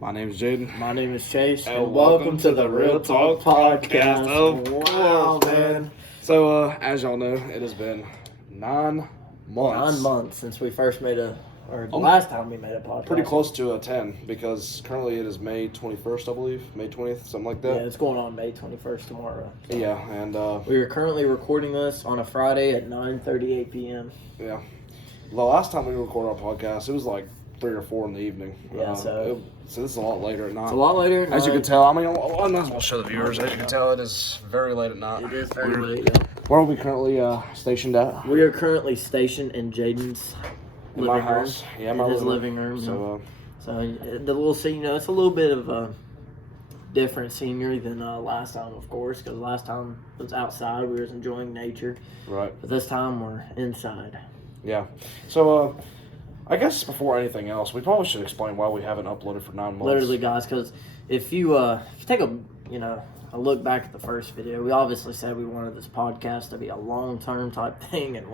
My name is Jaden. My name is Chase, and welcome to the Real Talk Podcast. Wow, man. So, as y'all know, it has been 9 months. 9 months since we first made the last time we made a podcast. Pretty close to 10, because currently it is May 21st, I believe. May 20th, something like that. Yeah, it's going on May 21st tomorrow. So. Yeah, and... we are currently recording this on a Friday at 9:38 p.m. Yeah. The last time we recorded our podcast, it was like 3 or 4 in the evening. Yeah, so this is a lot later at night. It's a lot later at night. As you can tell, I mean, I might as well show the viewers. As you can tell, it is very late at night. It is very late, yeah. Where are we currently stationed at? We are currently stationed in Jaden's living room. Yeah, my living room. So the little scene, it's a little bit of a different scenery than last time, of course, because last time it was outside. We were enjoying nature. Right. But this time we're inside. Yeah. So, I guess before anything else, we probably should explain why we haven't uploaded for 9 months. Literally, guys, because if you take a look back at the first video, we obviously said we wanted this podcast to be a long-term type thing, and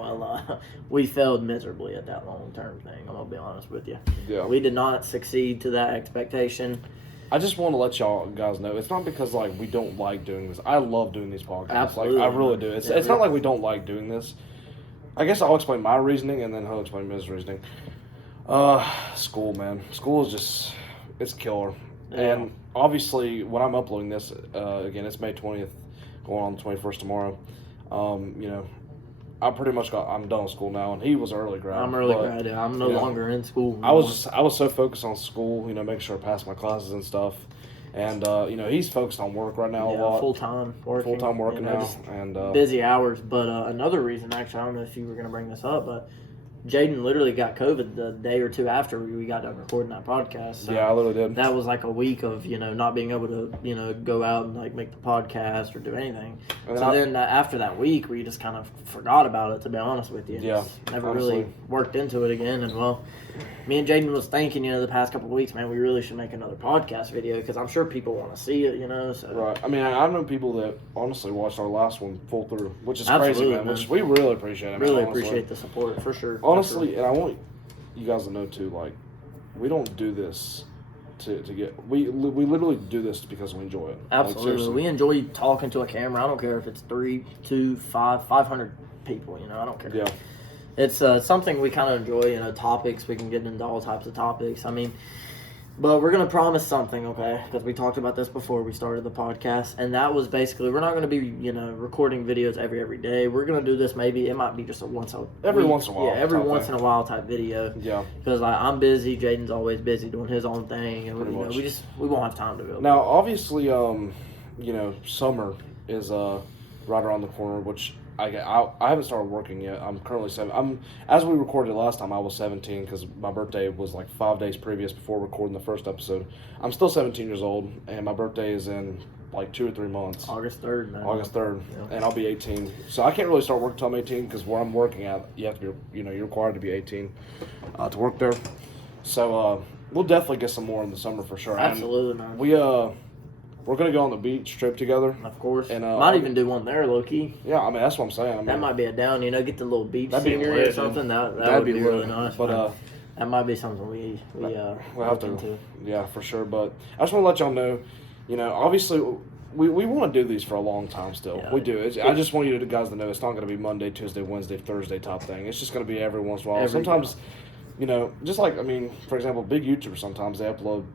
we failed miserably at that long-term thing. I'm gonna be honest with you. Yeah. We did not succeed to that expectation. I just want to let y'all guys know, it's not because we don't like doing this. I love doing these podcasts. Absolutely. I really do. It's not like we don't like doing this. I guess I'll explain my reasoning, and then he'll explain his reasoning. School, man. School is just, it's killer. Yeah. And obviously, when I'm uploading this, again, it's May 20th, going on the 21st tomorrow. I pretty much I'm done with school now, and he was early grad. I'm early grad, yeah. I'm no longer in school. I was so focused on school, making sure I passed my classes and stuff. And, he's focused on work right now a lot. Full-time working now. And busy hours. But another reason, actually, I don't know if you were going to bring this up, but Jaden literally got COVID the day or two after we got done recording that podcast. So yeah, I literally did. That was like a week of, not being able to, go out and make the podcast or do anything. And then after that week, we just kind of forgot about it, to be honest with you. Yeah. Never really worked into it again. And me and Jaden was thinking, the past couple of weeks, man, we really should make another podcast video because I'm sure people want to see it, so. Right. I mean, I know people that honestly watched our last one full through, which is Absolutely, crazy, man. Which we really appreciate it, man. Really appreciate the support, for sure. Honestly, and I want you guys to know, too, we don't do this to get... We literally do this because we enjoy it. Absolutely. We enjoy talking to a camera. I don't care if it's 3, 2, 500 people, I don't care. Yeah. It's something we kind of enjoy, topics. We can get into all types of topics. But we're going to promise something, okay? Because we talked about this before we started the podcast. And that was basically, we're not going to be, recording videos every day. We're going to do this maybe, it might be just every once in a while. Yeah, every once in a while type video. Yeah. Because I'm busy, Jaden's always busy doing his own thing. And we won't have time to do it. Now, obviously, summer is right around the corner, which... I haven't started working yet. I'm currently as we recorded last time, I was 17 because my birthday was 5 days previous before recording the first episode. I'm still 17 years old, and my birthday is in 2 or 3 months. August 3rd, man. August 3rd, yeah. And I'll be 18. So I can't really start working until I'm 18 because where I'm working at, you have to be, you're required to be 18 to work there. So we'll definitely get some more in the summer for sure. Absolutely, and man. We're going to go on the beach trip together. Of course. And might even do one there, low-key. Yeah, I mean, that's what I'm saying. That might be a down, get the little beach scenery or something. That would be really nice. But that might be something we'll have to into. Yeah, for sure. But I just want to let y'all know, obviously, we want to do these for a long time still. Yeah, we do. I just want you guys to know it's not going to be Monday, Tuesday, Wednesday, Thursday type thing. It's just going to be every once in a while. Sometimes, just for example, big YouTubers sometimes, they upload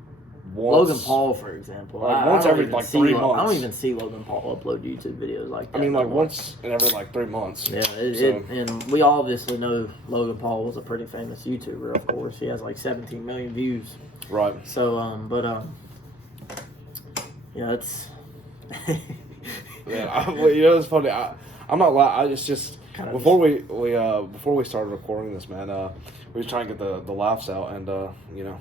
once. Logan Paul, for example. Once every 3 months. I don't even see Logan Paul upload YouTube videos like that. I mean, once in every 3 months. Yeah, and we obviously know Logan Paul was a pretty famous YouTuber, of course. He has 17 million views. Right. So, yeah, it's... yeah, it's funny. I'm not lying. It's just... Before we started recording this, man, we were trying to get the laughs out, and yeah,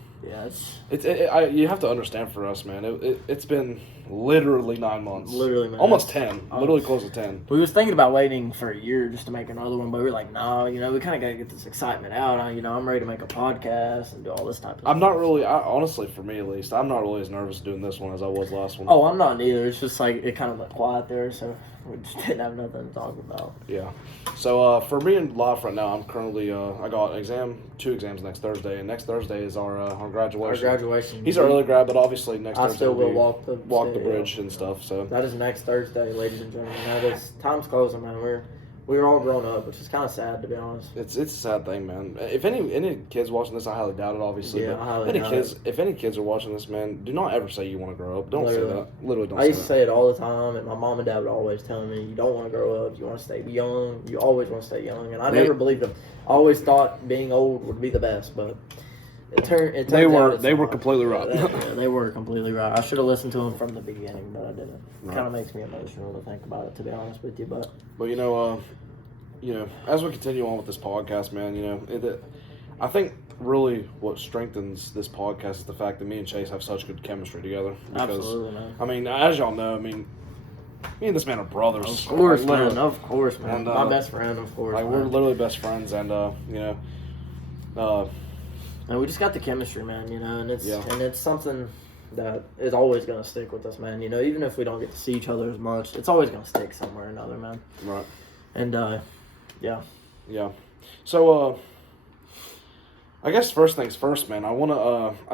you have to understand for us, man. It's been literally 9 months, literally, man. Almost 10, literally close to 10. We was thinking about waiting for a year just to make another one, but we were like, no, we kind of got to get this excitement out. I'm ready to make a podcast and do all this type of stuff. I'm not really, honestly, for me at least, I'm not really as nervous doing this one as I was last one. Oh, I'm not neither. It's just it kind of went quiet there, so we just didn't have nothing to talk about. Yeah. So for me in life right now, I'm currently I got 2 exams next Thursday, and next Thursday is our graduation. Our graduation. He's an early grad, but obviously next I Thursday still will we'll walk the bridge and stuff. So that is next Thursday, ladies and gentlemen. That is time's closing, man. We're all grown up, which is kind of sad, to be honest. it's a sad thing, man. If any kids watching this, I highly doubt it, obviously. Yeah, but I highly doubt it. if any kids are watching this, man, do not ever say you want to grow up. Don't Literally. say that. Literally, don't. I used to say say it all the time, and my mom and dad would always tell me, "You don't want to grow up. You want to stay young. You always want to stay young." And I never believed them. I always thought being old would be the best, but it turned They out it's were not. completely right. Yeah, they were completely right. I should have listened to them from the beginning, but I didn't. Right. Kind of makes me emotional to think about it, to be honest with you. But you know, as we continue on with this podcast, man, I think really what strengthens this podcast is the fact that me and Chase have such good chemistry together. Because, absolutely, man. I mean, as y'all know, me and this man are brothers. Of course, Like, man. Of course, man. And, My best friend, of course. Like, man. we're literally best friends, and And we just got the chemistry, man. And it's Yeah. and it's something that is always gonna stick with us, man. Even if we don't get to see each other as much, it's always gonna stick somewhere or another, man. right. And yeah. Yeah. So, I guess first things first, man. I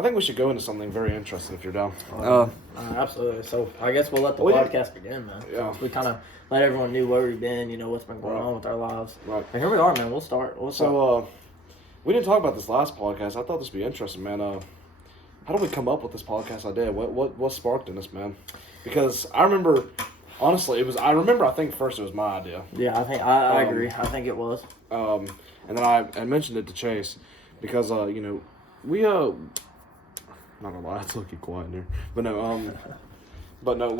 think we should go into something very interesting if you're down. Absolutely. So I guess we'll let the podcast begin, man. Yeah. We kind of let everyone know where we've been, what's been going on with our lives. Right. And here we are, man. We'll start. We didn't talk about this last podcast. I thought this would be interesting, man. How did we come up with this podcast idea? What sparked in us, man? Because I remember, honestly, I think first it was my idea. Yeah, I agree. I think it was. And then I mentioned it to Chase because we not gonna lie, it's looking quiet in here. But no,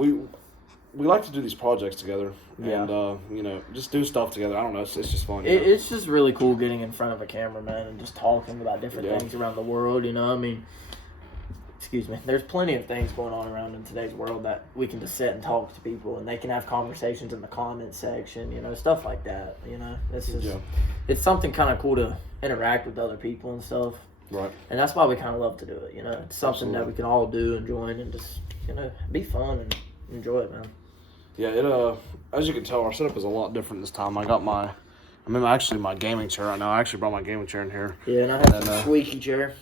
we like to do these projects together, and just do stuff together. I don't know, it's just fun. It's just really cool getting in front of a camera, man, and just talking about different things around the world. I mean, excuse me. There's plenty of things going on around in today's world that we can just sit and talk to people, and they can have conversations in the comment section. Stuff like that. It's just it's something kind of cool to interact with other people and stuff. Right. And that's why we kind of love to do it. It's something that we can all do and join and just be fun and enjoy it, man. Yeah, as you can tell, our setup is a lot different this time. I'm actually my gaming chair right now. I actually brought my gaming chair in here. Yeah, and I have the squeaky chair.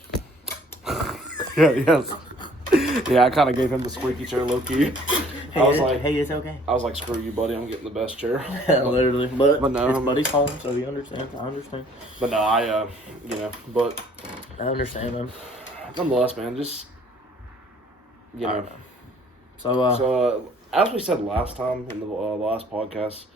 Yes. Yeah, I kind of gave him the squeaky chair, low key. Hey, I was like, hey, it's okay. I was like, screw you, buddy. I'm getting the best chair. Literally, but no, it's buddy's home, so he understands. I understand. But no, but I understand, man. Nonetheless, man, just So as we said last time in the last podcast,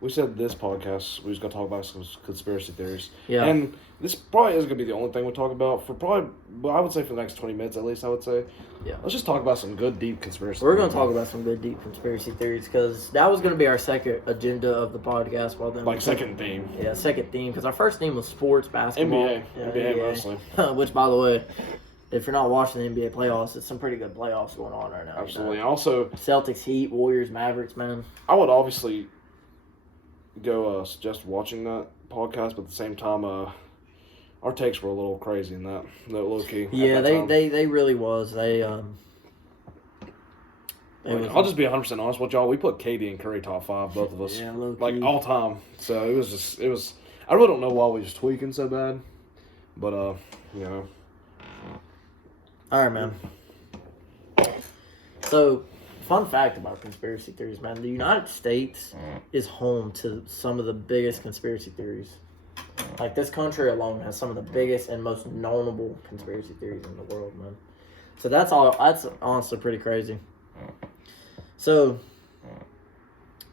we said this podcast we was gonna talk about some conspiracy theories. Yeah. And this probably isn't gonna be the only thing we talk about I would say for the next 20 minutes at least. I would say. Yeah. Let's just talk about some good deep conspiracy. We're gonna talk about some good deep conspiracy theories because that was gonna be our second agenda of the podcast. Well, then second theme. Yeah, second theme because our first theme was sports, basketball, NBA mostly. Which, by the way, if you're not watching the NBA playoffs, it's some pretty good playoffs going on right now. Absolutely. Also, Celtics, Heat, Warriors, Mavericks, man. I would obviously go suggest watching that podcast, but at the same time, our takes were a little crazy in that low key. Yeah, they really was. I'll just be 100% honest with y'all. We put KD and Curry top 5, both of us. Yeah, low key. Like all time. So it was. I really don't know why we was tweaking so bad, but All right, man. So, fun fact about conspiracy theories, man. The United States is home to some of the biggest conspiracy theories. Like, this country alone has some of the biggest and most knownable conspiracy theories in the world, man. So that's honestly pretty crazy. So,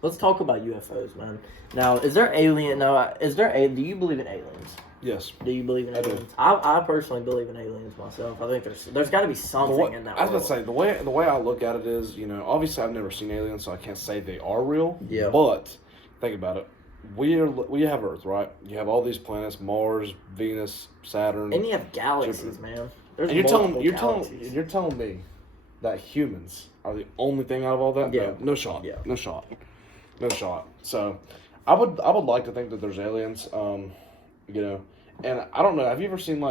let's talk about UFOs, man. Now, do you believe in aliens? yes. Do you believe in aliens? I personally believe in aliens myself. I think there's got to be something in that I was world. about to say, the way I look at it is, obviously I've never seen aliens, so I can't say they are real. Yeah. But think about it. We have Earth, right? You have all these planets: Mars, Venus, Saturn. And you have galaxies, man. There's And you're galaxies. telling me that humans are the only thing out of all that? Yeah. No shot. Yeah. No shot. So I would like to think that there's aliens. And I don't know. Have you ever seen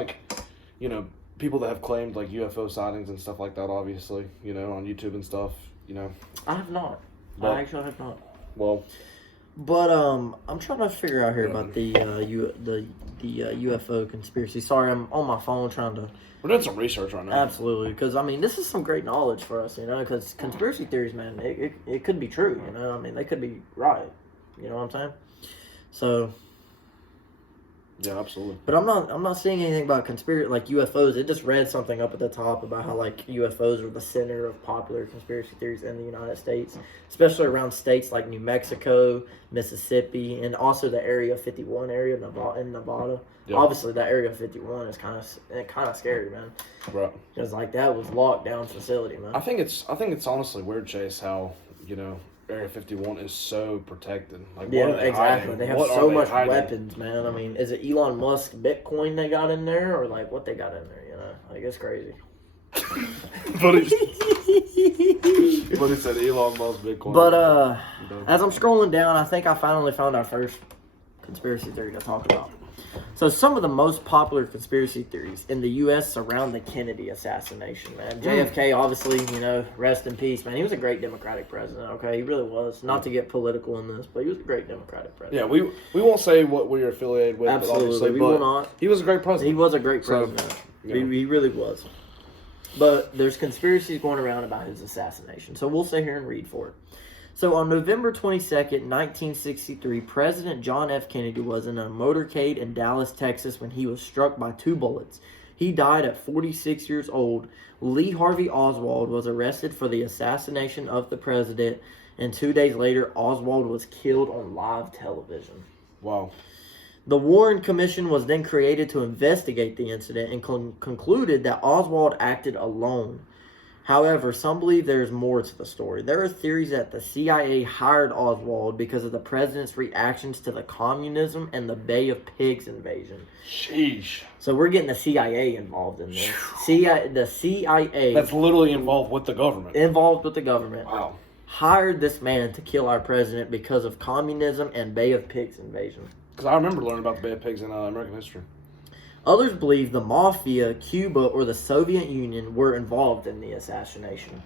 people that have claimed like UFO sightings and stuff like that? Obviously, on YouTube and stuff. I have not. But- I actually have not. Well, But I'm trying to figure out here about the UFO conspiracy. Sorry, I'm on my phone trying to. We're doing some research right now. Absolutely, because I mean, this is some great knowledge for us, because conspiracy theories, man, it could be true, I mean, they could be right, you know what I'm saying? So. Yeah, absolutely. But I'm not seeing anything about conspiracy like UFOs. It just read something up at the top about how like UFOs are the center of popular conspiracy theories in the United States, especially around states like New Mexico, Mississippi, and also the Area 51 area in Nevada. Yeah. Obviously, that Area 51 is kind of scary, man. Right. Because like that was locked down facility, man. I think it's honestly weird, Chase, how Area 51 is so protected. Like, yeah, exactly. They have so much weapons, man. I mean, is it Elon Musk Bitcoin they got in there, or like what they got in there? Like it's crazy. but he said Elon Musk Bitcoin. But as I'm scrolling down, I think I finally found our first conspiracy theory to talk about. So some of the most popular conspiracy theories in the U.S. surround the Kennedy assassination, man. JFK, obviously, rest in peace, man. He was a great Democratic president, okay? He really was. Not to get political in this, but he was a great Democratic president. Yeah, we won't say what we're affiliated with. Absolutely, we will not. He was a great president. He was a great president. So, he really was. But there's conspiracies going around about his assassination. So we'll sit here and read for it. So on November 22nd, 1963, President John F. Kennedy was in a motorcade in Dallas, Texas when he was struck by 2 bullets. He died at 46 years old. Lee Harvey Oswald was arrested for the assassination of the president, and 2 days later, Oswald was killed on live television. Wow. The Warren Commission was then created to investigate the incident and concluded that Oswald acted alone. However, some believe there's more to the story. There are theories that the CIA hired Oswald because of the president's reactions to the communism and the Bay of Pigs invasion. Sheesh. So we're getting the CIA involved in this. The CIA... That's literally involved with the government. Involved with the government. Wow. Hired this man to kill our president because of communism and Bay of Pigs invasion. Because I remember learning about the Bay of Pigs in American history. Others believe the Mafia, Cuba, or the Soviet Union were involved in the assassination.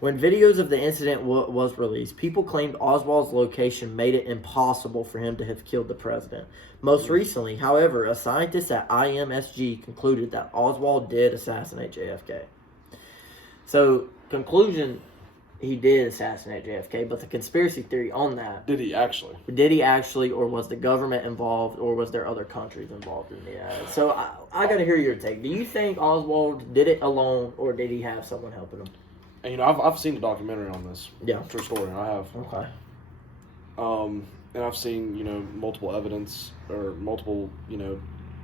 When videos of the incident was released, people claimed Oswald's location made it impossible for him to have killed the president. Most recently, however, a scientist at IMSG concluded that Oswald did assassinate JFK. So, conclusion, he did assassinate JFK, but the conspiracy theory on that... Did he actually, or was the government involved, or was there other countries involved in the... So, I got to hear your take. Do you think Oswald did it alone, or did he have someone helping him? And, I've seen a documentary on this. Yeah. True story, I have. Okay. And I've seen, multiple evidence, or multiple,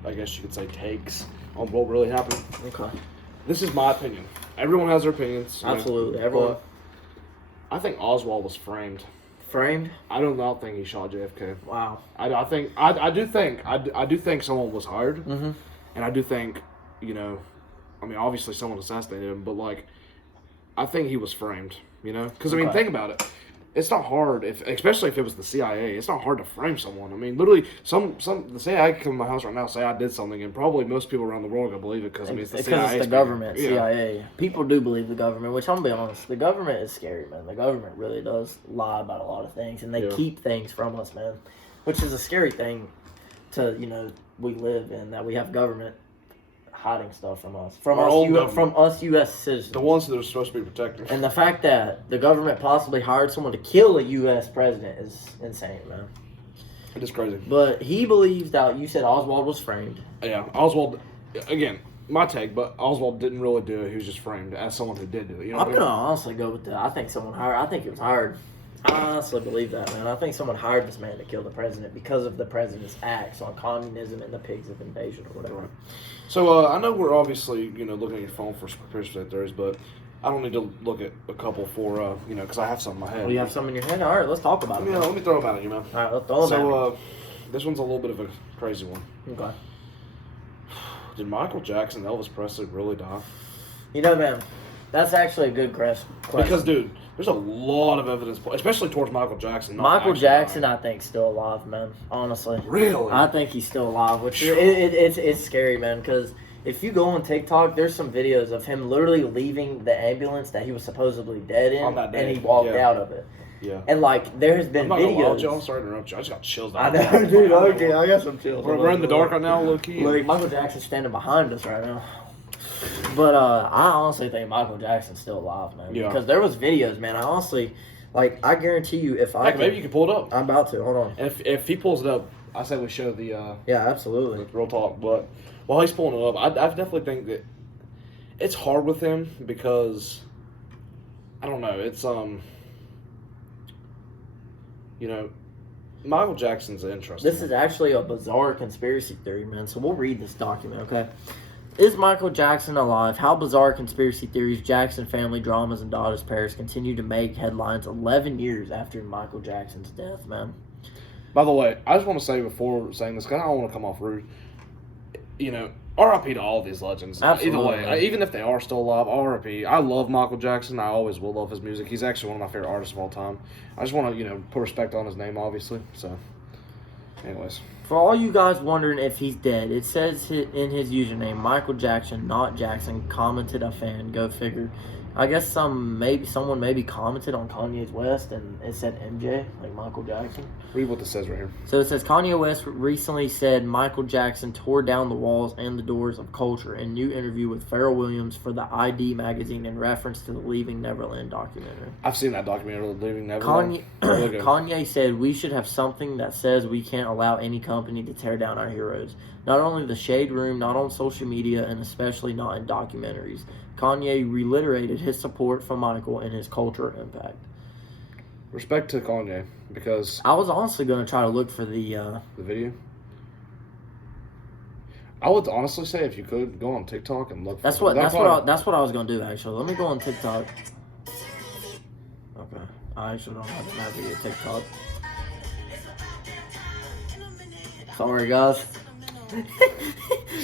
I guess you could say takes on what really happened. Okay. This is my opinion. Everyone has their opinions. Absolutely, everyone. I think Oswald was framed. Framed? I do not think he shot JFK. Wow. I do think someone was hired, mm-hmm. and I do think, obviously someone assassinated him, but I think he was framed. Because think about it. It's not hard, especially if it was the CIA. It's not hard to frame someone. Literally, the CIA could come to my house right now, say I did something, and probably most people around the world are gonna believe it because it's the CIA. Because it's the government, CIA. People do believe the government, which I'm gonna be honest, the government is scary, man. The government really does lie about a lot of things, and they keep things from us, man. Which is a scary thing to we live in, that we have government hiding stuff from us, from us U.S. citizens, the ones that are supposed to be protected. And the fact that the government possibly hired someone to kill a U.S. president is insane, man. It is crazy. But he believes that you said Oswald was framed. Yeah, Oswald. Again, my take, but Oswald didn't really do it. He was just framed as someone who did do it. I'm gonna honestly go with that. I think someone hired. I think he was hired. I honestly believe that, man. I think someone hired this man to kill the president because of the president's acts on communism and the pigs of invasion or whatever. Right. So I know we're obviously looking at your phone for conspiracy theories, but I don't need to look at a couple for because I have some in my head. Oh, you have some in your head? All right, let's talk about it. Yeah, let me throw them at you, man. All right, let's throw them at me. This one's a little bit of a crazy one. Okay. Did Michael Jackson and Elvis Presley really die? Man, that's actually a good question. Because, dude, there's a lot of evidence, especially towards Michael Jackson. Michael Jackson, I think, still alive, man. Honestly. Really? I think he's still alive, which it's scary, man, because if you go on TikTok, there's some videos of him literally leaving the ambulance that he was supposedly dead in, and he walked out of it. Yeah. And like there has been I'm not gonna lie videos. with you, I'm sorry to interrupt you. I just got chills. I know, dude. Okay, I got some chills. We're in the dark right now, low key. Like Michael Jackson's standing behind us right now. But I honestly think Michael Jackson's still alive, man. Yeah. Because there was videos, man. I honestly, like, I guarantee you, if I Heck, maybe you can pull it up. I'm about to. Hold on. And if he pulls it up, I say we show the Yeah, absolutely. real talk. But while he's pulling it up, I definitely think that it's hard with him because I don't know. It's you know, Michael Jackson's interesting. This is actually a bizarre conspiracy theory, man. So we'll read this document, okay? Is Michael Jackson alive? How bizarre conspiracy theories, Jackson family dramas, and daughters Paris continue to make headlines 11 years after Michael Jackson's death, man. By the way, I just want to say before saying this, because I don't want to come off rude, you know, R.I.P. to all these legends. Absolutely. Either way, even if they are still alive, R.I.P. I love Michael Jackson. I always will love his music. He's actually one of my favorite artists of all time. I just want to, put respect on his name, obviously. So, anyways. For all you guys wondering if he's dead, it says in his username, Michael Jackson, not Jackson, commented a fan. Go figure. I guess someone maybe commented on Kanye's West and it said MJ, like Michael Jackson. Read what this says right here. So it says Kanye West recently said Michael Jackson tore down the walls and the doors of culture in new interview with Pharrell Williams for the ID magazine in reference to the Leaving Neverland documentary. I've seen that documentary, Leaving Neverland. Kanye said we should have something that says we can't allow any company to tear down our heroes. Not only the shade room, not on social media, and especially not in documentaries. Kanye reiterated his support for Michael and his cultural impact. Respect to Kanye, because I was honestly going to try to look for the video. I would honestly say if you could go on TikTok and look. That's what I was going to do actually. Let me go on TikTok. Okay, I actually don't have to navigate TikTok. Sorry guys.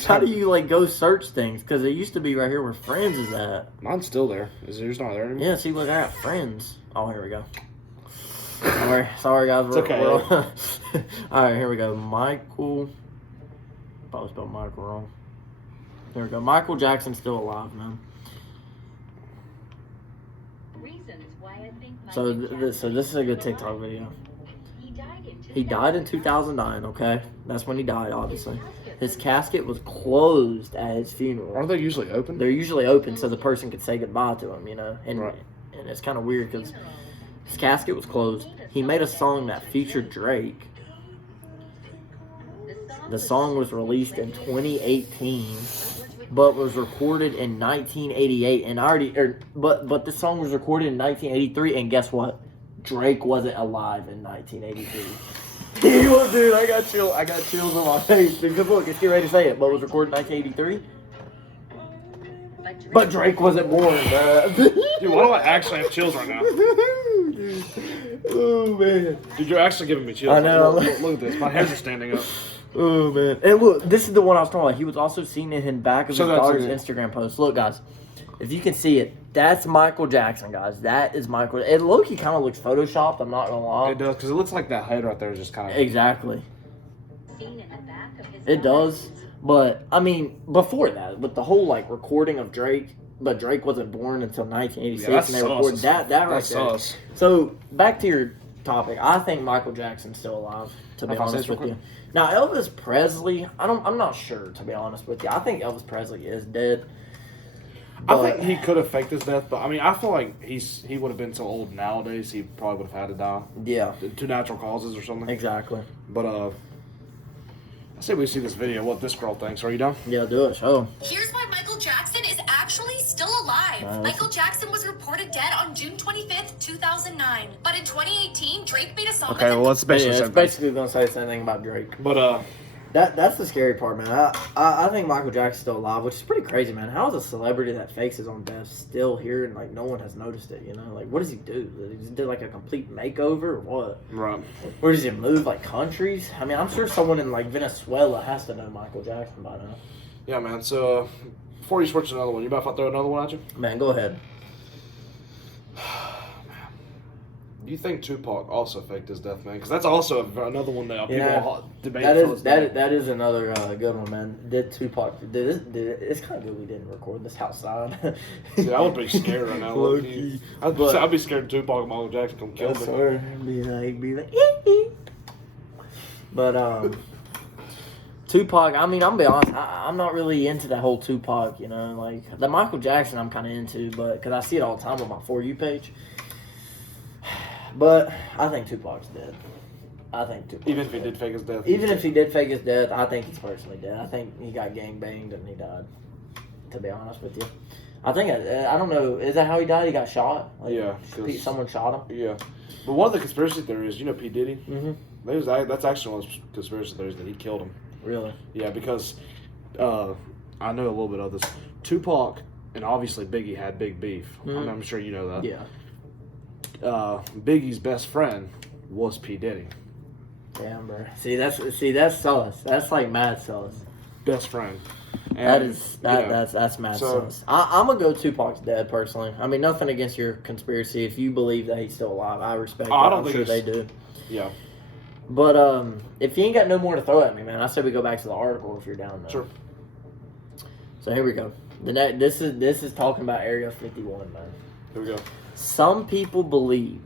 How do you go search things? Because it used to be right here where Friends is at. Mine's still there. Is yours not there anymore? Yeah, see, look, I got Friends. Oh, here we go. Sorry guys. It's okay. All right, here we go. Michael. Probably spelled Michael wrong. There we go. Michael Jackson's still alive, man. So this is a good TikTok video. He died in 2009, okay? That's when he died, obviously. His casket was closed at his funeral. Aren't they usually open? They're usually open so the person could say goodbye to him, And, right. And it's kind of weird because his casket was closed. He made a song that featured Drake. The song was released in 2018, but was recorded in 1988. And but this song was recorded in 1983, and guess what? Drake wasn't alive in 1983. Dude, I got chills on my face. Because look, it's getting ready to say it, but was recorded in 1983. But Drake wasn't born, bruh. Dude, why do I actually have chills right now? Oh, man. Dude, you're actually giving me chills. I know. Look at this. My hairs are standing up. Oh, man. And look, this is the one I was talking about. He was also seen in the back of his daughter's Instagram post. Look, guys. If you can see it, that's Michael Jackson, guys. That is Michael. It low-key kind of looks photoshopped, I'm not going to lie. It does, because it looks like that head right there is just kind of... Exactly. It does. But, I mean, before that, with the whole, recording of Drake, but Drake wasn't born until 1986, and they recorded that right there. So, back to your topic. I think Michael Jackson's still alive, to be honest with you. Now, Elvis Presley, I'm not sure, to be honest with you. I think Elvis Presley is dead. I think he could have faked his death, but I mean, I feel like he would have been so old nowadays, he probably would have had to die. Yeah. To natural causes or something. Exactly. But, I say we see this video, what this girl thinks. Are you done? Yeah, do it. Show him. Here's why Michael Jackson is actually still alive. Nice. Michael Jackson was reported dead on June 25th, 2009. But in 2018, Drake made a song. Okay, well, it's basically it's basically going to say the same thing about Drake. But, That's the scary part, man. I think Michael Jackson's still alive, which is pretty crazy, man. How is a celebrity that fakes his own death still here and, no one has noticed it, what does he do? Does he do, a complete makeover or what? right. Or does he move, countries? I mean, I'm sure someone in, Venezuela has to know Michael Jackson by now. Yeah, man. So, before you switch to another one, you about to throw another one at you? Man, go ahead. Do you think Tupac also faked his death, man? Because that's also another one that people Yeah. debate. That is another good one, man. Did Tupac? It's kind of good we didn't record this outside. Dude, I would be scared right now. Low-key. I'd be scared Tupac and Michael Jackson come kill me. Sir, be like. But Tupac. I mean, I'm gonna be honest. I'm not really into that whole Tupac. You know, like the Michael Jackson, I'm kind of into, but because I see it all the time on my For You page. But I think Tupac's dead. Even if he did fake his death. Even if he did fake his death, I think he's personally dead. I think he got gangbanged and he died. To be honest with you, I think I don't know. Is that how he died? He got shot. Like, yeah, someone shot him. Yeah, but one of the conspiracy theories, you know, P Diddy. Mm-hmm. That's actually one of the conspiracy theories that he killed him. Really? Yeah, because I know a little bit of this. Tupac and obviously Biggie had big beef. Mm-hmm. I'm sure you know that. Yeah. Biggie's best friend was P Diddy. Damn, bro. See, that's sus. That's like mad sus. Best friend. And, that's mad sus. I'm gonna go Tupac's dead personally. I mean, nothing against your conspiracy. If you believe that he's still alive, I respect. I don't I'm think sure they do. Yeah. But if you ain't got no more to throw at me, man, I say we go back to the article if you're down there. Sure. So here we go. This is talking about Area 51, man. Here we go. Some people believe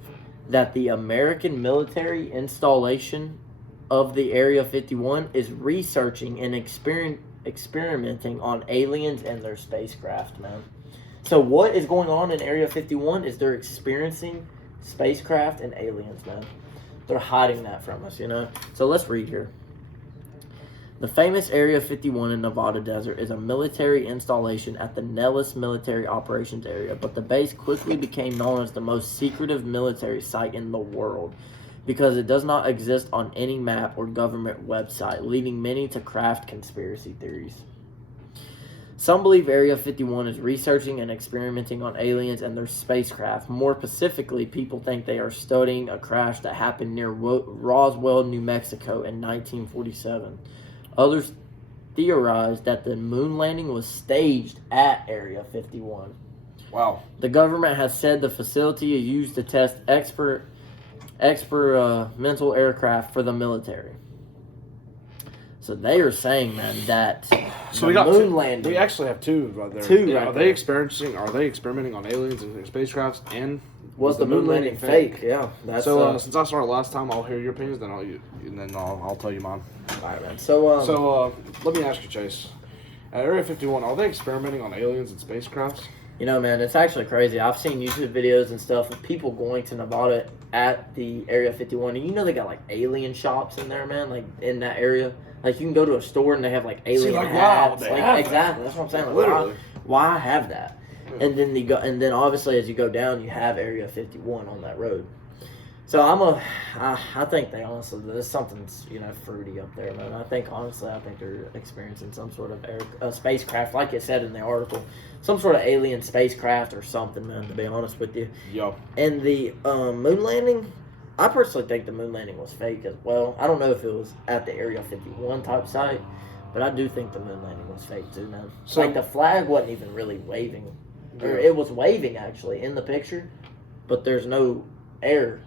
that the American military installation of the Area 51 is researching and experimenting on aliens and their spacecraft, man. So what is going on in Area 51 is they're experiencing spacecraft and aliens, man. They're hiding that from us, you know? So let's read here. The famous Area 51 in Nevada desert is a military installation at the Nellis Military Operations Area, but the base quickly became known as the most secretive military site in the world because it does not exist on any map or government website, leading many to craft conspiracy theories. Some believe Area 51 is researching and experimenting on aliens and their spacecraft. More specifically, people think they are studying a crash that happened near Roswell, New Mexico in 1947. Others theorize that the moon landing was staged at Area 51. Wow. The government has said the facility is used to test experimental aircraft for the military. So they are saying, man, that we got moon landing. We actually have two right there. Two yeah, right are there. they experimenting on aliens and spacecrafts? And Was the moon landing fake? Yeah. That's, since I started last time, I'll hear your opinions, then I'll tell you mine. All right, man. So let me ask you, Chase. At Area 51, are they experimenting on aliens and spacecrafts? You know, man, it's actually crazy. I've seen YouTube videos and stuff of people going to Nevada at the Area 51, and you know they got like alien shops in there, man. Like in that area, like you can go to a store and they have like alien hats. Wow, they have exactly. That. That's what I'm saying. Like, Literally. why have that? Yeah. And then obviously as you go down, you have Area 51 on that road. So I think they honestly, there's something, you know, fruity up there, man. I think they're experiencing some sort of spacecraft, like it said in the article, some sort of alien spacecraft or something, man, to be honest with you. Yeah. And the moon landing, I personally think the moon landing was fake as well. I don't know if it was at the Area 51 type site, but I do think the moon landing was fake too, man. So, like the flag wasn't even really waving. Or it was waving actually in the picture, but there's no air.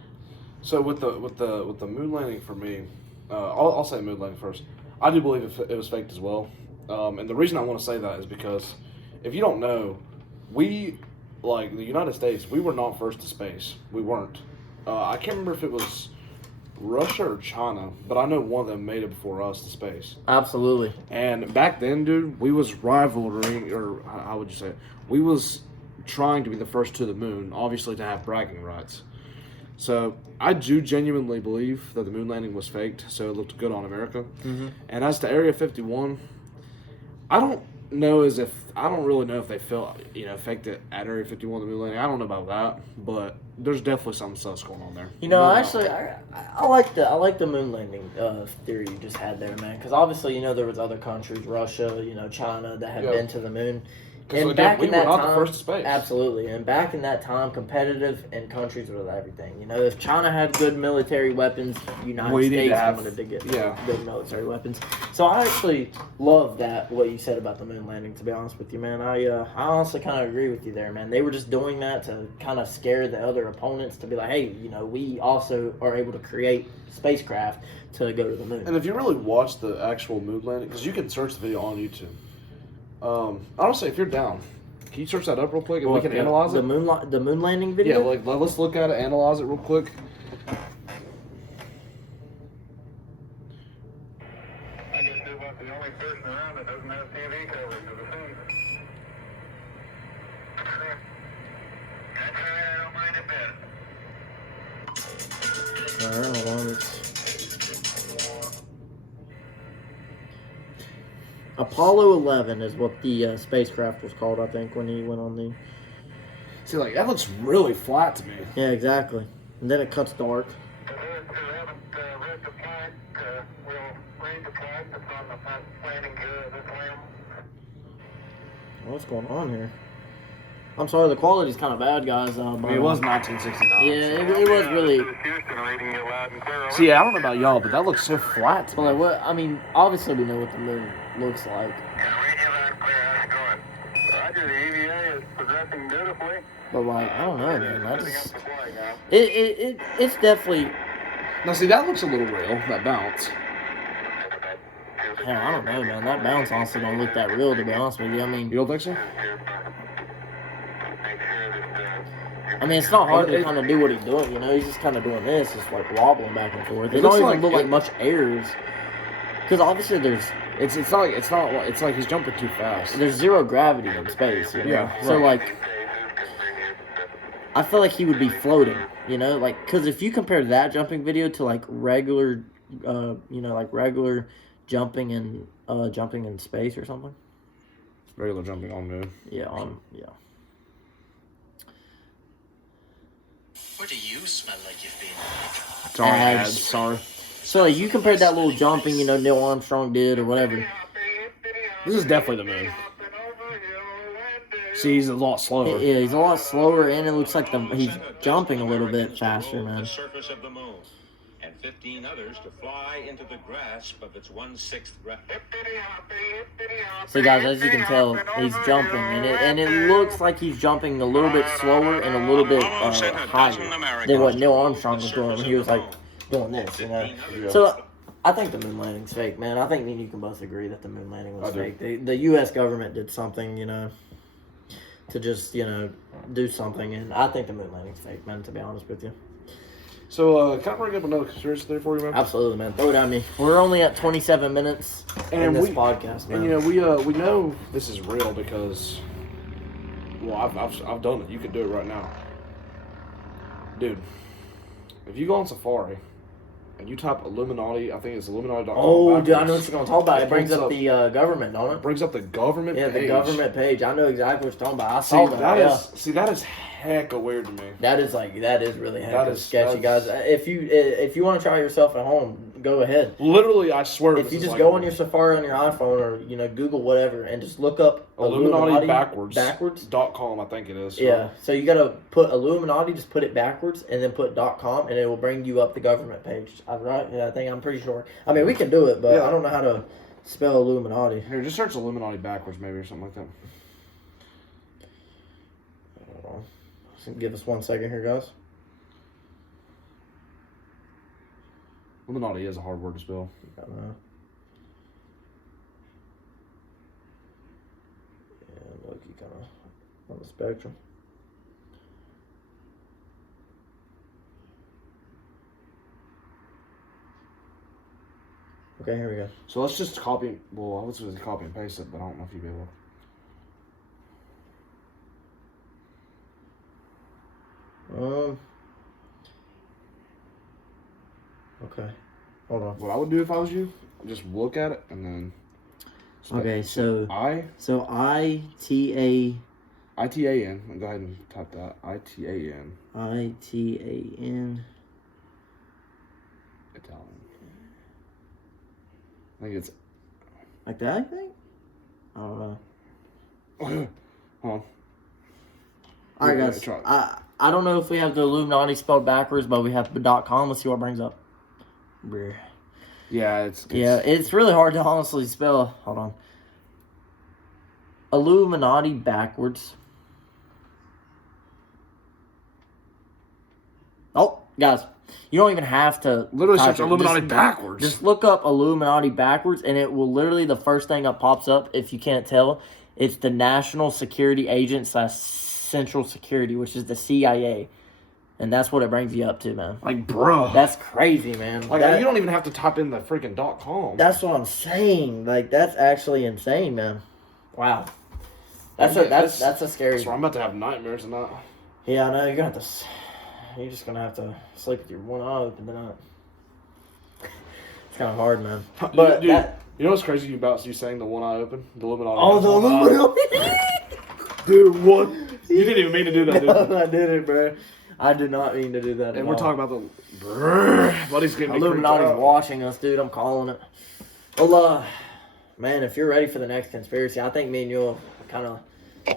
So with the moon landing for me, I'll say moon landing first. I do believe it was faked as well, and the reason I want to say that is because if you don't know, we, like the United States, we were not first to space. We weren't. I can't remember if it was Russia or China, but I know one of them made it before us to space. Absolutely. And back then, dude, we was rivaling, or how would you say it? We was trying to be the first to the moon, obviously to have bragging rights. So I do genuinely believe that the moon landing was faked, so it looked good on America. Mm-hmm. And as to Area 51, I don't really know if they faked it at Area 51, the moon landing. I don't know about that, but there's definitely something sus going on there. You know, actually, I like the moon landing theory you just had there, man. Because obviously, you know, there was other countries, Russia, you know, China, that had been to the moon. Because And again, back we in were that not time, the first to space. absolutely. And back in that time, competitive and countries with everything. You know, if China had good military weapons, United We need to States have- wanted to get yeah. good military weapons. So I actually love that what you said about the moon landing. To be honest with you, man, I honestly kind of agree with you there, man. They were just doing that to kind of scare the other opponents to be like, hey, you know, we also are able to create spacecraft to go to the moon. And if you really watch the actual moon landing, because you can search the video on YouTube. Honestly, if you're down, can you search that up real quick and we can analyze it? The moon landing video. Yeah, like let's look at it, analyze it real quick. I guess they're about the only person around that doesn't have TV coverage of the thing. That's all right, I don't mind a bit. All right, hold on. Apollo 11 is what the spacecraft was called, I think, when he went on the... See, like, that looks really flat to me. Yeah, exactly. And then it cuts dark. For those who haven't read the plaque, we'll read the plaque that's on the planning of this limb. What's going on here? I'm sorry, the quality's kind of bad, guys. I mean, it was 1969. Yeah, it was really... Houston reading it loud and clear. See, I don't know about y'all, but that looks so flat to But me. like, what? I mean, obviously we know what the moon looks like. Yeah, reading it loud and clear. How's it going? Roger, the EVA is progressing beautifully. But like, I don't know, man. That Setting up just... the flag now. It's definitely... Now, see, that looks a little real, that bounce. Hell, I don't know, man. That bounce honestly don't look that real, to be honest with you. I mean... You don't think so? I mean, it's not hard to kind of do what he's doing, you know? He's just kind of doing this, just like wobbling back and forth. It It looks don't even like look like much airs. Because obviously It's like he's jumping too fast. there's zero gravity in space, you know? Yeah, So, right. like, I feel like he would be floating, you know? Like, because if you compare that jumping video to, like, regular, regular jumping in space or something. Regular jumping on moon. Yeah, yeah. Where do you smell like you've been? It's all ads. Sorry. So, like, you compared that little jumping, you know, Neil Armstrong did or whatever. This is definitely the moon. See, he's a lot slower. Yeah, he's a lot slower, and it looks like he's jumping a little bit faster, man. The surface of the moon, and 15 others to fly into the grasp of its 1/6 gravity. So, guys, as you can tell, he's jumping, and it looks like he's jumping a little bit slower and a little bit higher than what Neil Armstrong was doing when he was, like, doing this, you know? Yeah. So, I think the moon landing's fake, man. I think me and you can both agree that the moon landing was I do. fake. The U.S. government did something, you know, to just, you know, do something, and I think the moon landing's fake, man, to be honest with you. So, can I bring up another conspiracy theory for you, man? Absolutely, man. Throw it at me. We're only at 27 minutes in this podcast, man. And you know, we know this is real because, well, I've done it. You could do it right now, dude. If you go on Safari and you type Illuminati, I think it's Illuminati.com. Oh, dude, I know what backwards, you're going to talk about. It brings brings up up- the government, don't it it? brings up the government Yeah, page. the government page. I know exactly what you're talking about. I See, saw that. that is hecka weird to me. That is really That hecka is- sketchy, guys. that's- If you want to try it yourself at home, go ahead. Literally, I swear. If you just go on your Safari on your iPhone or, you know, Google whatever and just look up Illuminati backwards. Backwards? .com, I think it is. Yeah. So you got to put Illuminati, just put it backwards and then put .com and it will bring you up the government page. I'm right? Yeah, I'm pretty sure. I mean, we can do it, but Yeah. I don't know how to spell Illuminati. Here, just search Illuminati backwards, maybe, or something like that. Hold on. So give us 1 second here, guys. Illuminati is a hard word to spell. Yeah, look, you kind of on the spectrum. Okay, here we go. So let's just copy. Well, I was going to copy and paste it, but I don't know if you'll be able. Okay. Hold on. What I would do if I was you, just look at it and then. Okay, so ITAN. Go ahead and type that. ITAN. ITAN. Italian. I think it's. Like that, I think? I don't know. Huh? All right, guys. I don't know if we have the Illuminati spelled backwards, but we have .com. Let's see what it brings up. Brr. Yeah, it's really hard to honestly spell. Hold on. Illuminati backwards. Oh, guys, you don't even have to literally type search it. Illuminati backwards. Just look up Illuminati backwards, and it will literally, the first thing that pops up, if you can't tell, it's the National Security Agent / Central Security, which is the CIA. And that's what it brings you up to, man. Like, bruh. That's crazy, man. Like, you don't even have to type in the freaking .com. That's what I'm saying. Like, that's actually insane, man. Wow. That's a scary. So I'm about to have nightmares and that. Yeah, I know. You're just gonna have to sleep with your one eye open tonight. It's kind of hard, man. But Dude, you know what's crazy about you saying the one eye open? The Illuminati. Oh, the Illuminati. Dude, what? You didn't even mean to do that, did you? No, I didn't, bro. I did not mean to do that. And we're talking about the. Buddy's getting Illuminati's watching us, dude. I'm calling it. Well, man, if you're ready for the next conspiracy, I think me and you'll kind of.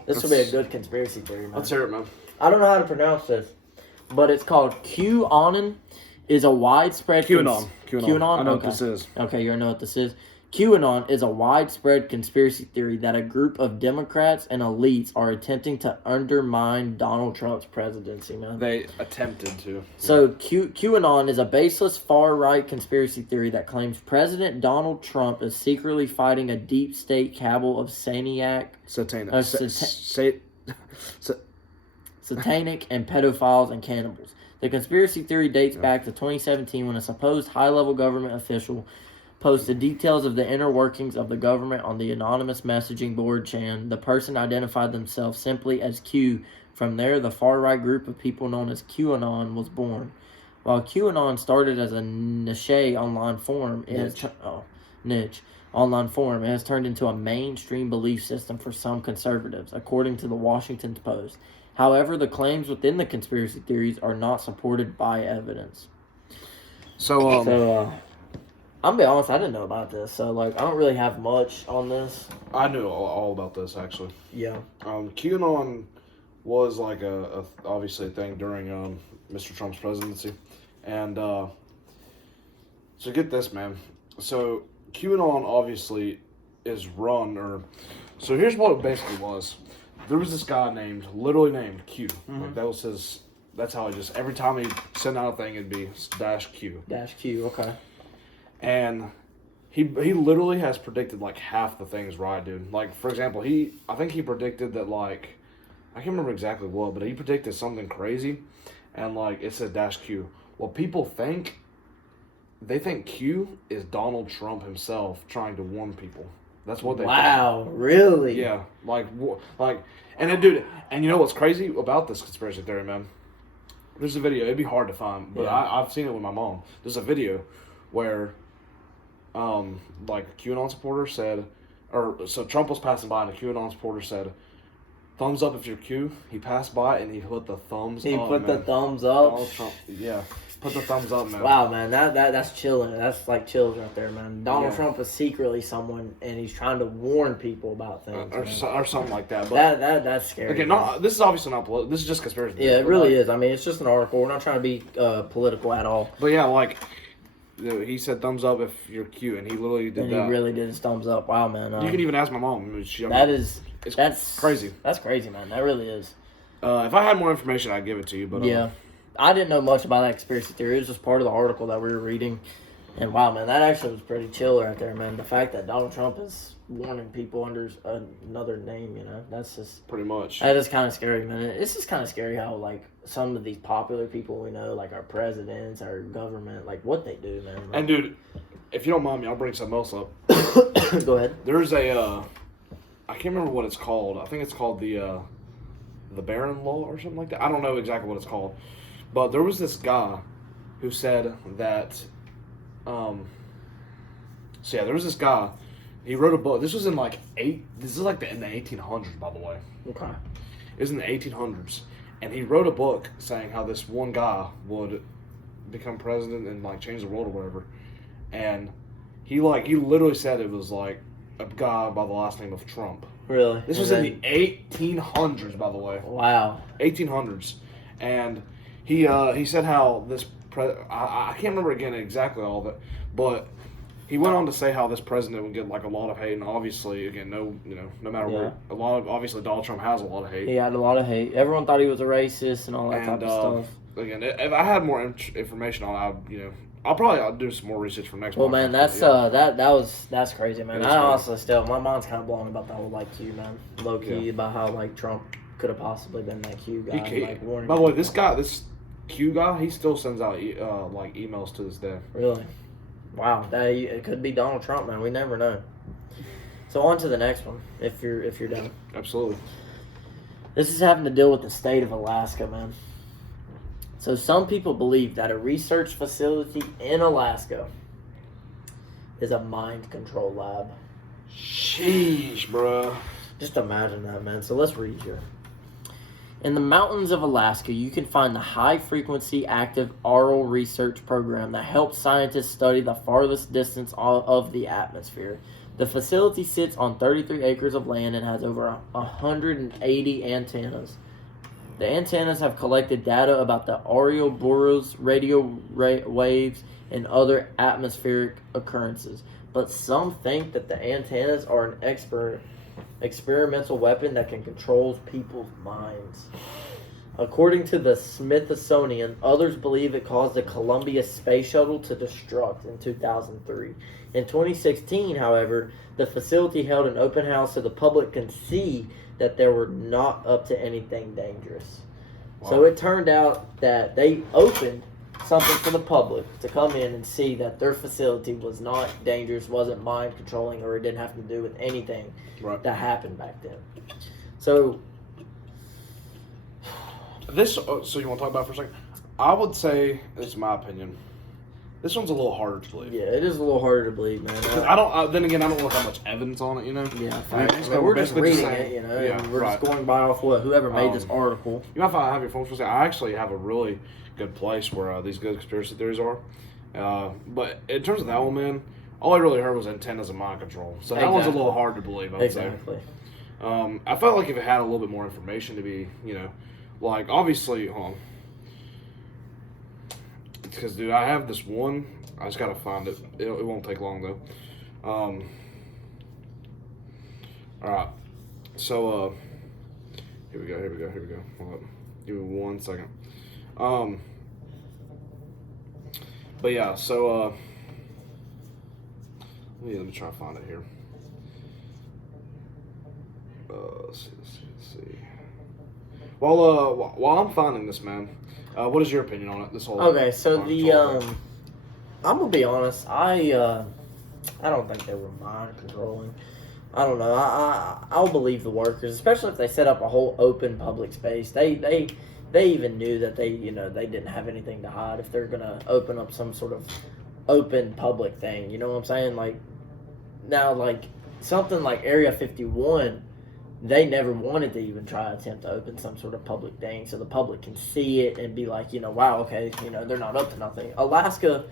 This will be a good conspiracy theory, man. Let's hear it, man. I don't know how to pronounce this, but it's called QAnon. Is a widespread QAnon. QAnon. I know what this is. Okay, you know what this is. QAnon is a widespread conspiracy theory that a group of Democrats and elites are attempting to undermine Donald Trump's presidency, man. They attempted to. So QAnon is a baseless far-right conspiracy theory that claims President Donald Trump is secretly fighting a deep state cabal of satanic and pedophiles and cannibals. The conspiracy theory dates back to 2017 when a supposed high-level government official posted details of the inner workings of the government on the anonymous messaging board Chan. The person identified themselves simply as Q. From there, the far-right group of people known as QAnon was born. While QAnon started as a niche online forum, it has turned into a mainstream belief system for some conservatives, according to the Washington Post. However, the claims within the conspiracy theories are not supported by evidence. I'm gonna be honest, I didn't know about this, so I don't really have much on this. I knew all about this actually. Yeah. QAnon was obviously a thing during Mr. Trump's presidency, and so get this, man. So QAnon obviously is so here's what it basically was. There was this guy literally named Q. Mm-hmm. That was his. That's how he just every time he sent out a thing, it'd be -Q. -Q. Okay. And he literally has predicted half the things right, dude. For example, I think he predicted that I can't remember exactly what, but he predicted something crazy, and it said -Q. Well, people think Q is Donald Trump himself trying to warn people. That's what they think. Wow, really? Yeah, and then, dude, and you know what's crazy about this conspiracy theory, man? There's a video. It'd be hard to find, but I've seen it with my mom. There's a video where a QAnon supporter said, so Trump was passing by and a QAnon supporter said, "Thumbs up if you're Q." He passed by and he put the thumbs up. He put the thumbs up. Donald Trump, yeah, put the thumbs up, man. Wow, man, that's chilling. That's chills right there, man. Donald Trump is secretly someone, and he's trying to warn people about things, or something like that. But that's scary. Okay, this is obviously not political. This is just conspiracy. Yeah, it really is. I mean, it's just an article. We're not trying to be political at all. But yeah, he said thumbs up if you're cute, and he literally did that. And he really did his thumbs up. Wow, man. You can even ask my mom. That's crazy. That's crazy, man. That really is. If I had more information, I'd give it to you. But yeah, I didn't know much about that conspiracy theory. It was just part of the article that we were reading. And wow, man, that actually was pretty chill right there, man. The fact that Donald Trump is warning people under another name, that's just pretty much. That is kind of scary, man. It's just kind of scary how some of these popular people we know, our presidents, our government, what they do, man. And dude, if you don't mind me, I'll bring something else up. Go ahead. There's I can't remember what it's called. I think it's called the Barron Law or something like that. I don't know exactly what it's called, but there was this guy who said that. There was this guy. He wrote a book. This was in This is in the 1800s, by the way. Okay. It was in the 1800s, and he wrote a book saying how this one guy would become president and change the world or whatever. And he literally said it was a guy by the last name of Trump. Really? This was in the 1800s, by the way. Wow. 1800s, and he said how this I can't remember again exactly all of it, but he went on to say how this president would get like a lot of hate, and obviously, again, no matter Yeah. what, obviously Donald Trump has a lot of hate. He had a lot of hate. Everyone thought he was a racist and all that type of stuff. Again, if I had more information on, I'll do some more research for next. Well, podcast, man, that's that's crazy, man. It is I crazy. honestly still, my mind's kind of blown about the whole like Q, man, low key Yeah. about how like Trump could have possibly been that Q guy. Like, warning by the way, people. this Q guy, he still sends out like emails to this day. Really? Wow, it could be Donald Trump, man. We never know. So on to the next one, if you're done. Absolutely. This is having to deal with the state of Alaska, man. So some people believe that a research facility in Alaska is a mind control lab. Sheesh, bro. Just imagine that, man. So let's read here. In the mountains of Alaska, you can find the high-frequency active aural research program that helps scientists study the farthest distance of the atmosphere. The facility sits on 33 acres of land and has over 180 antennas. The antennas have collected data about the Ouroboros radio waves and other atmospheric occurrences, but some think that the antennas are an experimental weapon that can control people's minds. According to the Smithsonian, others believe it caused the Columbia Space Shuttle to destruct in 2003. In 2016, however, the facility held an open house so the public can see that they were not up to anything dangerous. Wow. So it turned out that they opened something for the public to come in and see that their facility was not dangerous, wasn't mind controlling, or it didn't have to do with anything that happened back then. So this, so you want to talk about it for a second? I would say, this is my opinion, this one's a little harder to believe. yeah, it is a little harder to believe, man. I don't. Then again, I don't know how much evidence on it. Yeah, I mean, facts. We're just basically reading saying- it, yeah, and we're right. just going by off whoever made this article. You might find I have your phone. I actually have a really good place where these good conspiracy theories are. But in terms of that one, man, all I really heard was antennas and mind control. So that one's a little hard to believe. I would Exactly. say. I felt like if it had a little bit more information to be, like obviously, because dude, I have this one. I just gotta find it. It won't take long though. All right. So here we go. Hold up. Give me 1 second. But yeah. So let me try to find it here. Let's see. While I'm finding this, man, what is your opinion on it? This whole Okay, so whole I'm gonna be honest. I don't think they were mind controlling. I don't know. I'll believe the workers, especially if they set up a whole open public space. They even knew that they didn't have anything to hide if they're gonna open up some sort of open public thing. You know what I'm saying? Like now, like something like Area 51. They never wanted to even try to attempt to open some sort of public thing so the public can see it and be like, wow, okay, they're not up to nothing. Alaska,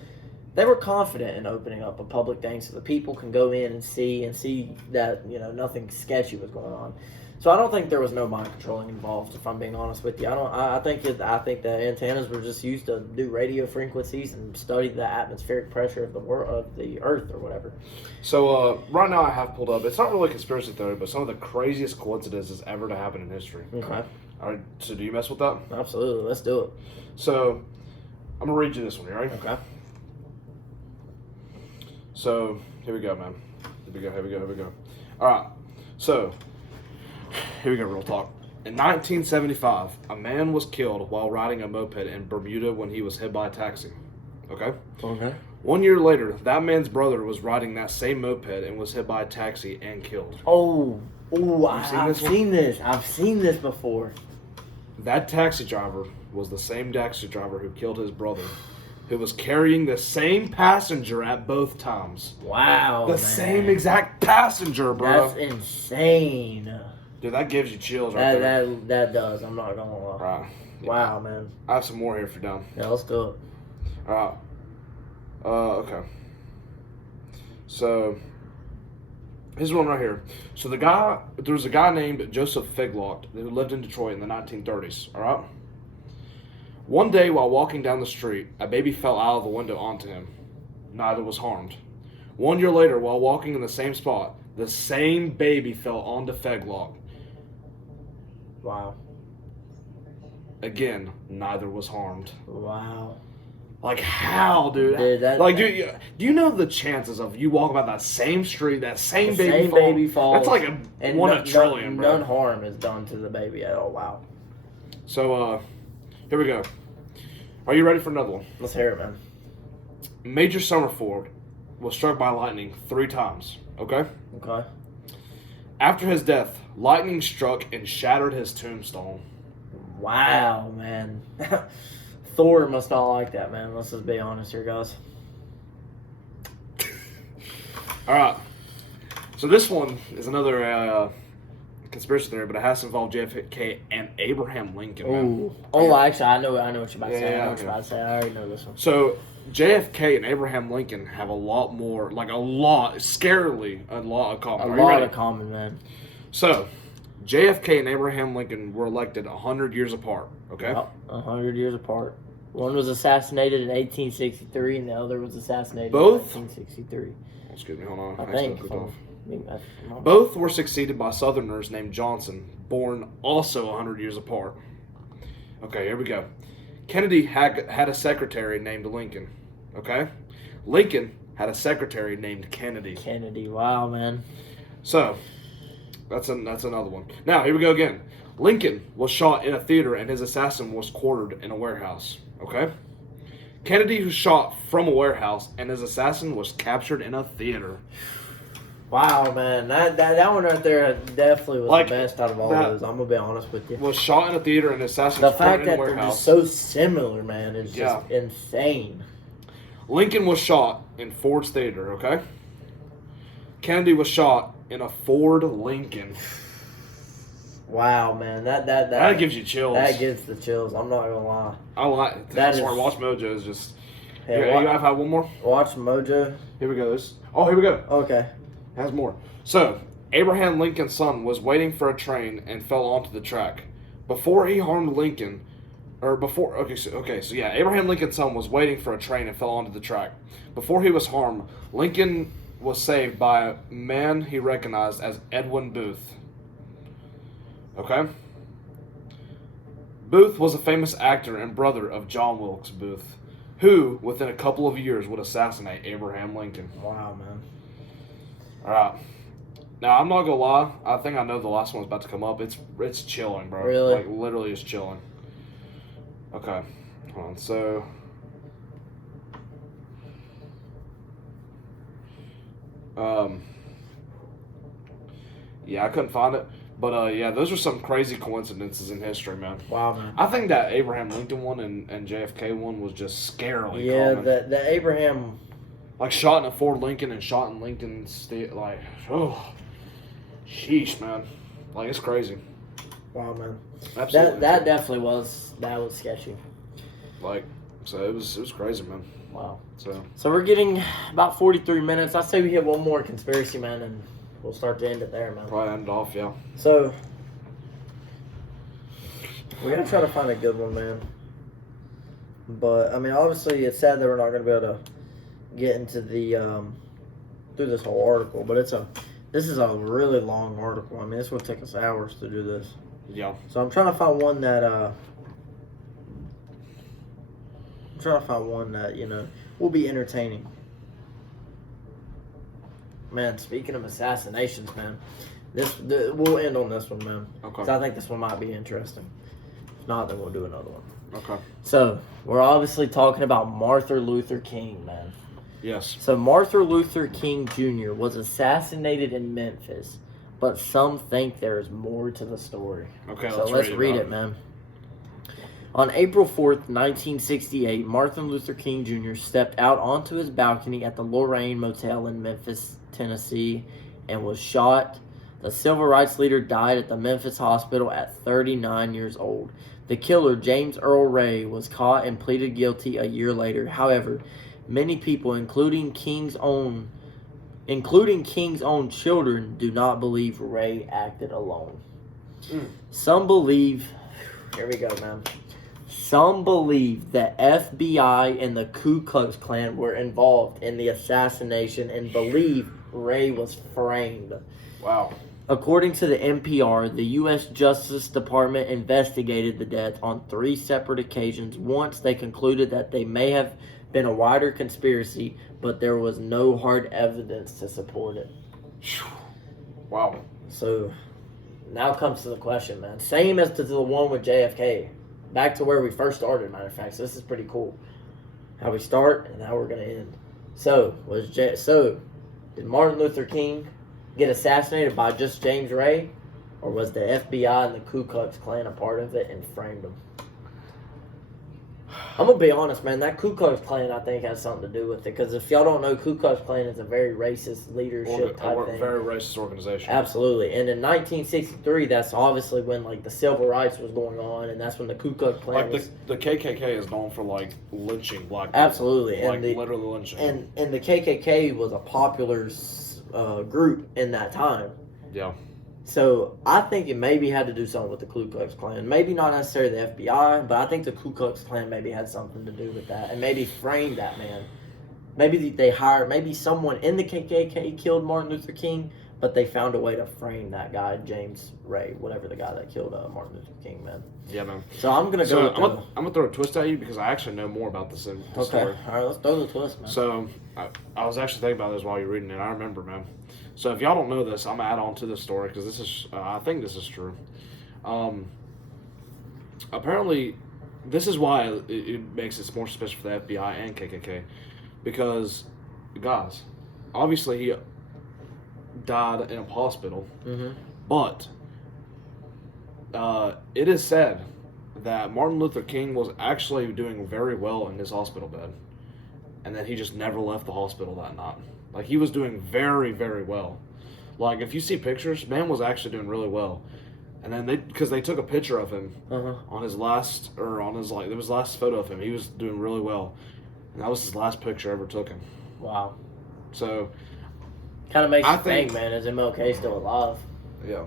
they were confident in opening up a public thing so the people can go in and see that, nothing sketchy was going on. So I don't think there was no mind controlling involved, if I'm being honest with you. I think the antennas were just used to do radio frequencies and study the atmospheric pressure of the Earth or whatever. So right now I have pulled up. It's not really a conspiracy theory, but some of the craziest coincidences ever to happen in history. Okay. All right. So do you mess with that? Absolutely. Let's do it. So I'm gonna read you this one. You ready? Okay. So here we go, man. Here we go. All right. So here we go. Real talk. In 1975, a man was killed while riding a moped in Bermuda when he was hit by a taxi. Okay. Okay. 1 year later, that man's brother was riding that same moped and was hit by a taxi and killed. I've seen this before. That taxi driver was the same taxi driver who killed his brother, who was carrying the same passenger at both times. Wow, The man. same exact passenger, bro. That's insane. Dude, that gives you chills right there. That does. I'm not gonna lie. Right. Wow, man. I have some more here if you're down. Yeah, let's do it. All right. Okay. So, Here's one right here. So there was a guy named Joseph Figlock who lived in Detroit in the 1930s. All right. One day while walking down the street, a baby fell out of the window onto him. Neither was harmed. 1 year later, while walking in the same spot, the same baby fell onto Figlock. Wow. Again, neither was harmed. Wow. Like how, dude? Dude, do you know the chances of you walking about that same street, that same the baby same baby falls? That's like one in a trillion, bro. None harm is done to the baby at all. Wow. So, here we go. Are you ready for another one? Let's hear it, man. Major Summerford was struck by lightning 3 times. Okay. Okay. After his death, lightning struck and shattered his tombstone. Wow, man. Thor must not like that, man. Let's just be honest here, guys. All right. So this one is another conspiracy theory, but it has to involve JFK and Abraham Lincoln. Man. Ooh. Oh, actually, I know what you're about to say. Yeah, I know what you're about to say. I already know this one. So JFK and Abraham Lincoln have a lot more, scarily a lot of common. A lot of common, man. So, JFK and Abraham Lincoln were elected 100 years apart, okay? Yep, 100 years apart. One was assassinated in 1863, and the other was assassinated Both? in 1963. Excuse me, hold on. I accidentally think. clicked off. Both. Both were succeeded by Southerners named Johnson, born also 100 years apart. Okay, here we go. Kennedy had a secretary named Lincoln, okay? Lincoln had a secretary named Kennedy. Kennedy, wow, man. So, that's another one. Now, here we go again. Lincoln was shot in a theater and his assassin was quartered in a warehouse, okay? Kennedy was shot from a warehouse and his assassin was captured in a theater. Wow, man. That one right there definitely was Like, the best out of all those. I'm going to be honest with you. Was shot in a theater and his assassin The was quartered fact in a that they're warehouse. just so similar, man, is just insane. Lincoln was shot in Ford's theater, okay? Kennedy was shot in a Ford Lincoln. Wow, man. That gives you chills. That gives the chills. I'm not going to lie. I like That that's why is- Watch Mojo is just. Hey, you have one more? Watch Mojo. Here we go. Here we go. Okay. Has more. So, Abraham Lincoln's son was waiting for a train and fell onto the track. Before he harmed Lincoln, Abraham Lincoln's son was waiting for a train and fell onto the track. Before he was harmed, Lincoln was saved by a man he recognized as Edwin Booth. Okay? Booth was a famous actor and brother of John Wilkes Booth, who, within a couple of years, would assassinate Abraham Lincoln. Wow, man. Alright. Now, I'm not gonna lie. I think I know the last one's about to come up. It's chilling, bro. Really? Like, literally, it's chilling. Okay. Hold on. So... yeah, I couldn't find it. But, those are some crazy coincidences in history, man. Wow, man. I think that Abraham Lincoln one and JFK one was just scarily Yeah, common. the Abraham... Like, shot in a Ford Lincoln and shot in Lincoln's... sheesh, man. Like, it's crazy. Wow, man. Absolutely. That definitely was... That was sketchy. Like, so it was crazy, man. Wow. So we're getting about 43 minutes. I say we hit one more conspiracy, man, and we'll start to end it there, man. probably end it off, yeah. So, we're going to try to find a good one, man. But, I mean, obviously, it's sad that we're not going to be able to get into the, through this whole article. But this is a really long article. I mean, it's going to take us hours to do this. Yeah. So, I'm trying to find one that, will be entertaining. Man, speaking of assassinations, man, we'll end on this one, man. Okay. 'Cause I think this one might be interesting. If not, then we'll do another one. Okay. So, we're obviously talking about Martin Luther King, man. Yes. So, Martin Luther King Jr. was assassinated in Memphis, but some think there is more to the story. Okay, So, let's read it, man. On April 4th, 1968, Martin Luther King Jr. stepped out onto his balcony at the Lorraine Motel in Memphis, Tennessee, and was shot. The civil rights leader died at the Memphis hospital at 39 years old. The killer, James Earl Ray, was caught and pleaded guilty a year later. However, many people, including King's own including King's own children, do not believe Ray acted alone. Some believe, here we go, man. Some believe the FBI and the Ku Klux Klan were involved in the assassination and believe Ray was framed. Wow. According to the NPR, the U.S. Justice Department investigated the death on 3 separate occasions. Once they concluded that they may have been a wider conspiracy, but there was no hard evidence to support it. Wow. So, now comes to the question, man. Same as to the one with JFK. Back to where we first started, matter of fact. So this is pretty cool. How we start and how we're going to end. So, did Martin Luther King get assassinated by just James Ray? Or was the FBI and the Ku Klux Klan a part of it and framed him? I'm going to be honest, man. That Ku Klux Klan, I think, has something to do with it. Because if y'all don't know, Ku Klux Klan is a very racist leadership type thing. Very racist organization. Absolutely. And in 1963, that's obviously when, like, the civil rights was going on. And that's when the Ku Klux Klan was... the KKK is known for, like, lynching black people. Absolutely. Like, literally lynching. And the KKK was a popular group in that time. Yeah. So I think it maybe had to do something with the Ku Klux Klan. Maybe not necessarily the FBI, but I think the Ku Klux Klan maybe had something to do with that and maybe framed that man. Maybe they hired, maybe someone in the KKK killed Martin Luther King, but they found a way to frame that guy, James Ray, whatever the guy that killed Martin Luther King, man. Yeah, man. So I'm going to go with I'm going to throw a twist at you because I actually know more about this story. All right, let's throw the twist, man. So I was actually thinking about this while you're reading it. I remember, man. So if y'all don't know this, I'm going to add on to this story because this is, I think this is true. Apparently, this is why it makes it more suspicious for the FBI and KKK. Because, guys, obviously he died in a hospital. Mm-hmm. But it is said that Martin Luther King was actually doing very well in his hospital bed. And that he just never left the hospital that night. Like, he was doing very, very well. Like, if you see pictures, man was actually doing really well. And then because they took a picture of him on his last, or on his, like, it was last photo of him. He was doing really well. And that was his last picture ever taken. Wow. So, kind of makes you think, man, is MLK still alive? Yeah.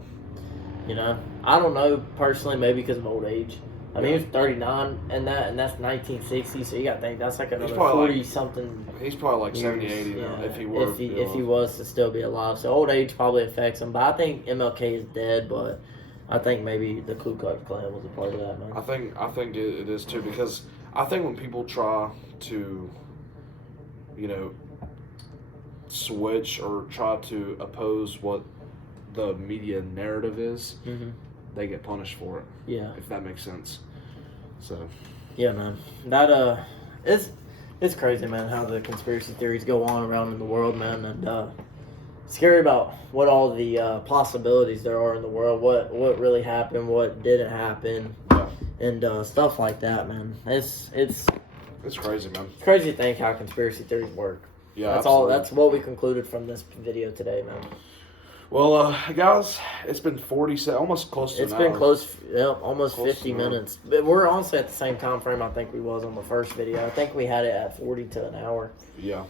You know? I don't know, personally, maybe because of old age. I mean, he was 39 and that's 1960, so you got to think that's like another 40-something. He's probably like 70, 80 now, if he were. If he was to still be alive. So old age probably affects him. But I think MLK is dead, but I think maybe the Ku Klux Klan was a part of that, man. I think it is too, because I think when people try to, you know, switch or try to oppose what the media narrative is, they get punished for it. Yeah. If that makes sense. So. Yeah, man. That it's crazy, man, how the conspiracy theories go on around in the world, man, and scary about what all the possibilities there are in the world, what really happened, what didn't happen, and stuff like that, man. It's crazy, man. It's crazy to think how conspiracy theories work. Yeah, that's absolutely. all. That's what we concluded from this video today, man. Well, guys, it's been 40, almost close to an hour. It's been close, almost close 50 minutes. But we're honestly at the same time frame I think we was on the first video. I think we had it at 40 to an hour. Yeah.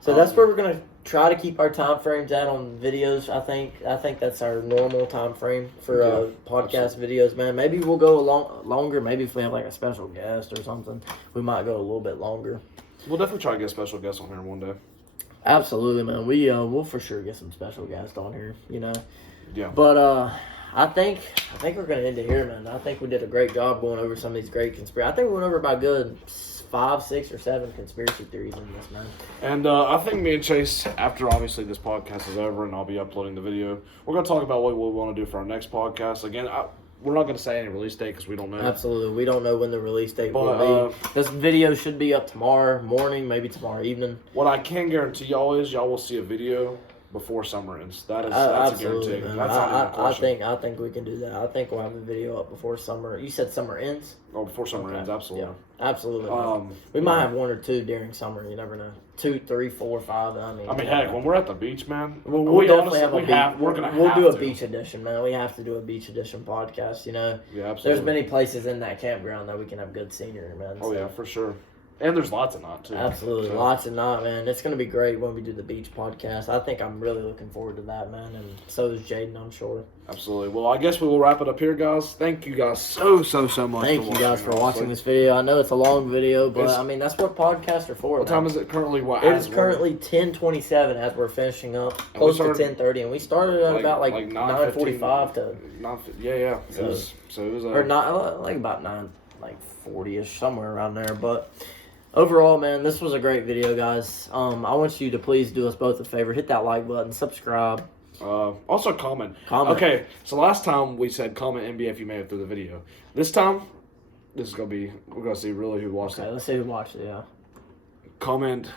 So that's where we're going to try to keep our time frames at on videos. I think that's our normal time frame for podcast videos, man. Maybe we'll go longer. Maybe if we have like a special guest or something, we might go a little bit longer. We'll definitely try to get a special guest on here one day. Absolutely, man. We'll for sure get some special guests on here, you know. Yeah. But I think we're gonna end it here, man. I think we did a great job going over some of these great conspiracy. I think we went over about good 5, 6, or 7 conspiracy theories in this, man. And I think me and Chase, after obviously this podcast is over and I'll be uploading the video, we're gonna talk about what we want to do for our next podcast. Again, we're not going to say any release date because we don't know. Absolutely. We don't know when the release date will be. This video should be up tomorrow morning, maybe tomorrow evening. What I can guarantee y'all is y'all will see a video before summer ends. That's a guarantee. Man. That's not even a question. I think we can do that. I think we'll have a video up before summer. You said summer ends? Oh, before summer ends, absolutely. Yeah, absolutely. We might have 1 or 2 during summer. You never know. 2, 3, 4, 5. I mean, heck, when we're at the beach, man, we'll definitely have a beach. We'll do a beach edition, man. We have to do a beach edition podcast. You know, yeah, absolutely. There's many places in that campground that we can have good scenery, man. Oh yeah, for sure. And there's lots of not, too. Absolutely. So, Lots of not, man. It's going to be great when we do the beach podcast. I think I'm really looking forward to that, man. And so is Jaden, I'm sure. absolutely. Well, I guess we will wrap it up here, guys. Thank you guys so much. Thank you guys for watching this video. I know it's a long video, but It's- I mean, that's what podcasts are for. What time is it currently? What? It is currently 10:27 as we're finishing up, And we close to started 10:30, and we started at about like 9:45 to, Yeah. So- It was or not like about 9:40ish, somewhere around there. But overall, man, this was a great video, guys. I want you to please do us both a favor, hit that like button, subscribe. Also comment. Comment. Okay, so last time we said comment NBA if you made it through the video. This time, this is gonna be we're gonna see really who watched Okay, it. let's see who watched it. Yeah, Comment.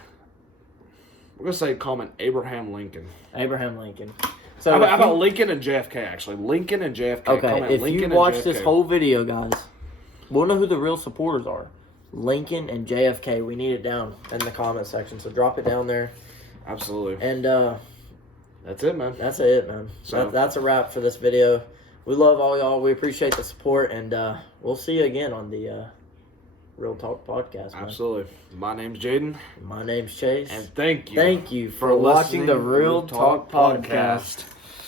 We're gonna say comment Abraham Lincoln. Abraham Lincoln. So How if about you- Lincoln and JFK? Actually, Lincoln and JFK. okay, Comment if Lincoln you and watch JFK. this whole video, guys, we'll know who the real supporters are. Lincoln and JFK. We need it down in the comment section, so drop it down there. Absolutely. And That's it, man. that's it, man. So- That's a wrap for this video. We love all y'all. We appreciate the support, and we'll see you again on the Real Talk podcast, man. Absolutely. My name's Jaden, My name's Chase. and thank you. Thank you for watching the Real Talk podcast.